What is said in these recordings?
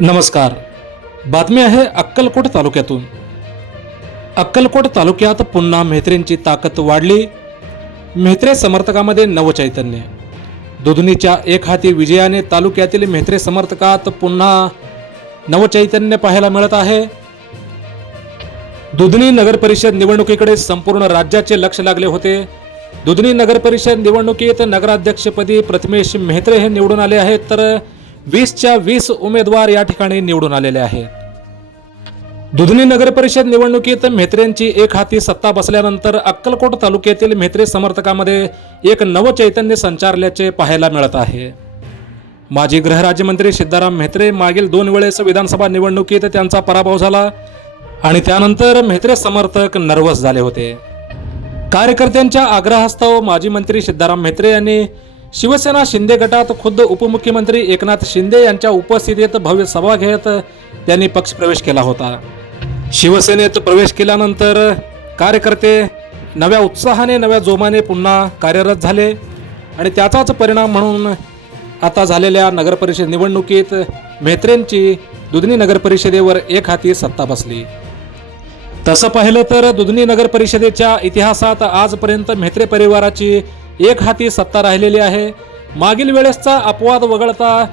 नमस्कार. बातमी आहे अक्कलकोट तालुक्यातून. अक्कलकोट तालुक्यात पुन्हा मेहत्रेंची ताकद वाढली. मेहत्रे समर्थकामध्ये नवचैतन्य. दुधनीच्या एक हाती विजयाने तालुक्यातील मेहत्रे समर्थकात पुन्हा नवचैतन्य पाहायला मिळत आहे. दुधनी नगर परिषद निवडणुकीकडे संपूर्ण राज्याचे लक्ष लागले होते. दुधनी नगर परिषद निवडणुकीत नगराध्यक्षपदी प्रथमेश मेहत्रे हे निवडून आले आहेत तर वीसच्या वीस उमेदवार या ठिकाणी निवडून आलेले आहेत. दुधनी नगर परिषद निवडणुकीत मेत्र्यांची एक हाती सत्ता बसल्यानंतर अक्कलकोट तालुक्यातील मेत्रे समर्थकामध्ये एक नवचैतन्य संचारल्याचे पाहायला मिळत आहे. माजी गृहराज्यमंत्री सिद्धाराम म्हेत्रे मागील दोन वेळेस विधानसभा निवडणुकीत त्यांचा पराभव झाला आणि त्यानंतर म्हेत्रे समर्थक नर्वस झाले होते. कार्यकर्त्यांच्या आग्रहास्तव माजी मंत्री सिद्धाराम म्हेत्रे यांनी शिवसेना शिंदे गटात खुद्द उपमुख्यमंत्री एकनाथ शिंदे यांच्या उपस्थितीत भव्य सभा घेत त्यांनी पक्षप्रवेश केला होता. शिवसेनेत प्रवेश केल्यानंतर कार्यकर्ते नव्या उत्साहाने नव्या जोमाने पुन्हा कार्यरत झाले आणि त्याचाच परिणाम म्हणून आता झालेल्या नगरपरिषद निवडणुकीत मेत्रेंची दुधनी नगरपरिषदेवर एक हाती सत्ता बसली. तसं पाहिलं तर दुधनी नगरपरिषदेच्या इतिहासात आजपर्यंत म्हेत्रे परिवाराची एक हाती सत्ता राहिलेली आहे. मागील वेळेसचा अपवाद वगळता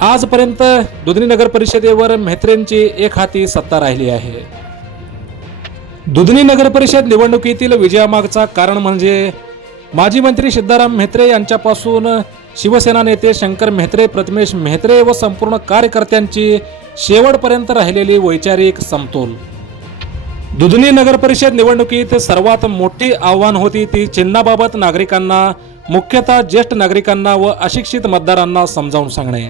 आजपर्यंत दुधनी नगर परिषदेवर म्हेत्रेंची एक हाती सत्ता राहिली आहे. दुधनी नगर परिषद निवडणुकीतील विजयामागचा कारण म्हणजे माजी मंत्री सिद्धाराम म्हेत्रे यांच्यापासून शिवसेना नेते शंकर म्हेत्रे प्रथमेश म्हेत्रे व संपूर्ण कार्यकर्त्यांची शेवटपर्यंत राहिलेली वैचारिक समतोल. दुधनी नगर परिषद निवडणुकीत सर्वात मोठी आव्हान होती ती चिन्हाबाबत नागरिकांना मुख्यतः ज्येष्ठ नागरिकांना व अशिक्षित मतदारांना समजावून सांगणे.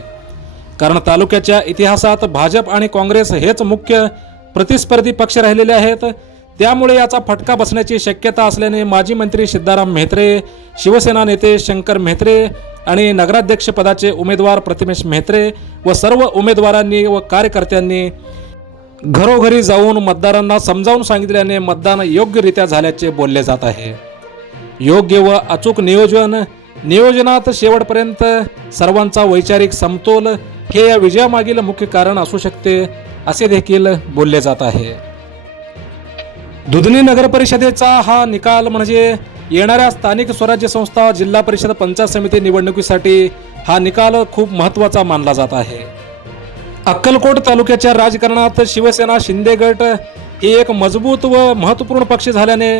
कारण तालुक्याच्या इतिहासात भाजप आणि काँग्रेस हेच मुख्य प्रतिस्पर्धी पक्ष राहिलेले आहेत. त्यामुळे याचा फटका बसण्याची शक्यता असल्याने माजी मंत्री सिद्धाराम म्हेत्रे शिवसेना नेते शंकर म्हेत्रे आणि नगराध्यक्षपदाचे उमेदवार प्रतिमेश म्हेत्रे व सर्व उमेदवारांनी व कार्यकर्त्यांनी घरोघरी जाऊन मतदारांना समजावून सांगितल्याने मतदान योग्यरित्या झाल्याचे बोलले जात आहे. योग्य व अचूक नियोजन नियोजनात शेवटपर्यंत सर्वांचा वैचारिक समतोल हे या विजयामागील मुख्य कारण असू शकते असे देखील बोलले जात आहे. दुधनी नगर परिषदेचा हा निकाल म्हणजे येणाऱ्या स्थानिक स्वराज्य संस्था जिल्हा परिषद पंचायत समिती निवडणुकीसाठी हा निकाल खूप महत्त्वाचा मानला जात आहे. अक्कलकोट तालुक्याच्या राजकारणात शिवसेना शिंदे गट एक मजबूत व महत्त्वपूर्ण पक्ष झाल्याने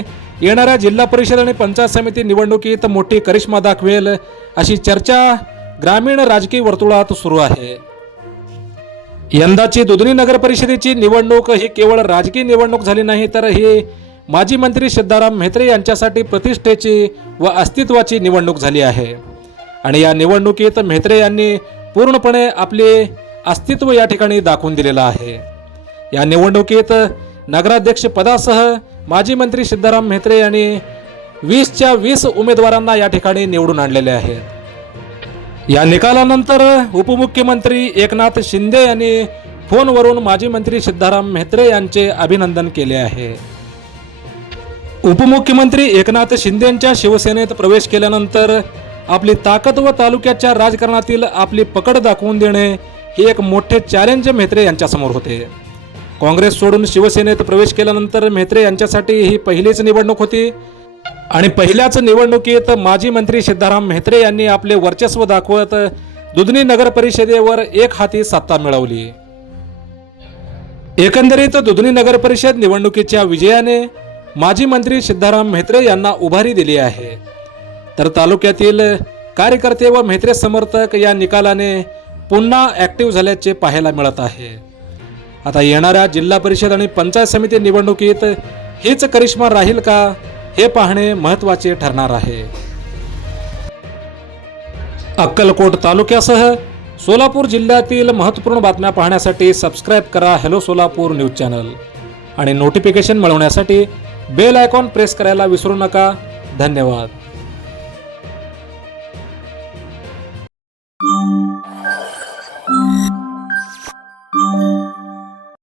येणाऱ्या जिल्हा परिषद आणि पंचायत समिती निवडणुकीत मोठी करिश्मा दाखवेल अशी चर्चा ग्रामीण राजकीय वर्तुळात सुरू आहे. यंदाची दुधनी नगर परिषदेची निवडणूक ही केवळ राजकीय निवडणूक झाली नाही तर ही माजी मंत्री सिद्धाराम म्हेत्रे यांच्यासाठी प्रतिष्ठेची व अस्तित्वाची निवडणूक झाली आहे. आणि या निवडणुकीत म्हेत्रे यांनी पूर्णपणे आपले अस्तित्व या ठिकाणी दाखवून दिलेलं आहे. या निवडणुकीत नगराध्यक्ष पदासह माजी मंत्री सिद्धाराम म्हेत्रे यांनी वीसच्या वीस उमेदवारांना या ठिकाणी निवडून आणलेले आहेत या निकालानंतर उपमुख्यमंत्री एकनाथ शिंदे यांनी फोनवरून माजी मंत्री सिद्धाराम म्हेत्रे यांचे अभिनंदन केले आहे. उपमुख्यमंत्री एकनाथ शिंदेंच्या शिवसेनेत प्रवेश केल्यानंतर आपली ताकद व तालुक्याच्या राजकारणातील आपली पकड दाखवून देणे हे एक मोठे चॅलेंज म्हेत्रे यांच्यासमोर होते. काँग्रेस सोडून शिवसेनेत प्रवेश केल्यानंतर म्हेत्रे यांच्यासाठी ही पहिलीच निवडणूक होती. आणि पहिल्याच निवडणुकीत माजी मंत्री सिद्धाराम म्हेत्रे यांनी आपले वर्चस्व दाखवत दुधनी नगर परिषदेवर एक हाती सत्ता मिळवली. एकंदरीत दुधनी नगर परिषद निवडणुकीच्या विजयाने माजी मंत्री सिद्धाराम म्हेत्रे यांना उभारी दिली आहे. तर तालुक्यातील कार्यकर्ते व म्हेत्रे समर्थक या निकालाने पुन्हा ॲक्टिव्ह झाल्याचे पाहायला मिळत आहे. आता येणाऱ्या जिल्हा परिषद आणि पंचायत समिती निवडणुकीत हेच करिश्मा राहील का हे पाहणे महत्त्वाचे ठरणार आहे. अक्कलकोट तालुक्यासह सोलापूर जिल्ह्यातील महत्त्वपूर्ण बातम्या पाहण्यासाठी सबस्क्राईब करा हॅलो सोलापूर न्यूज चॅनल आणि नोटिफिकेशन मिळवण्यासाठी बेल आयकॉन प्रेस करायला विसरू नका. धन्यवाद.